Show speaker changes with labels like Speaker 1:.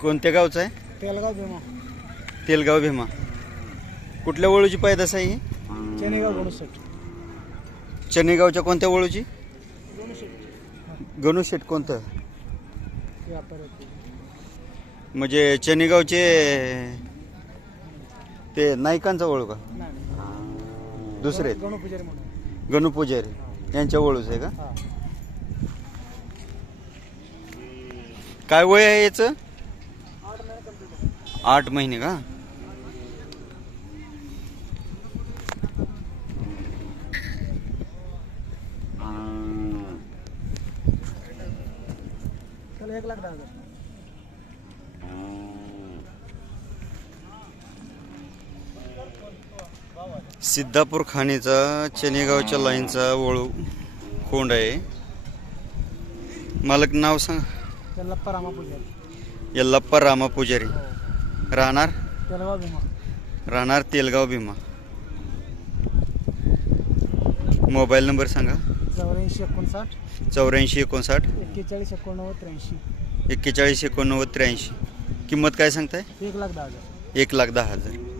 Speaker 1: कोणत्या गावचा आहे?
Speaker 2: तेलगाव भीमा.
Speaker 1: तेलगाव भीमा. कुठल्या वळूची पैदास आहे ही?
Speaker 2: चेनेगाव गोणूसट
Speaker 1: चनेगावच्या कोणत्या वळूची गणुशेट कोणतं?
Speaker 2: व्यापार
Speaker 1: म्हणजे चनेगावचे ते नायकांचा वळू का? दुसरे
Speaker 2: गणू पुजारी म्हणून.
Speaker 1: गणू पुजारी. यांच्या वळूच आहे का?
Speaker 2: हा.
Speaker 1: काय वय आहे याचं? आठ महिने का?
Speaker 2: त्याला एक लाख दहा हजार.
Speaker 1: सिद्धापूर खाणीचा चनेगावच्या लाईनचा वळू कोंड आहे. मालक नाव सांग.
Speaker 2: त्याला परामा पुजारी
Speaker 1: यल्लाप्पा रामा पुजारी
Speaker 2: हो.
Speaker 1: राहणार?
Speaker 2: तेलगाव भीमा.
Speaker 1: राहणार तेलगाव भीमा. मोबाईल नंबर सांगा.
Speaker 2: चौऱ्याऐंशी एकोणसाठ.
Speaker 1: चौऱ्याऐंशी एकोणसाठ.
Speaker 2: एक्केचाळीस एकोणनव्वद त्र्याऐंशी.
Speaker 1: एक्केचाळीस एकोणनव्वद त्र्याऐंशी. किंमत काय सांगताय?
Speaker 2: एक लाख दहा हजार.
Speaker 1: एक लाख दहा हजार.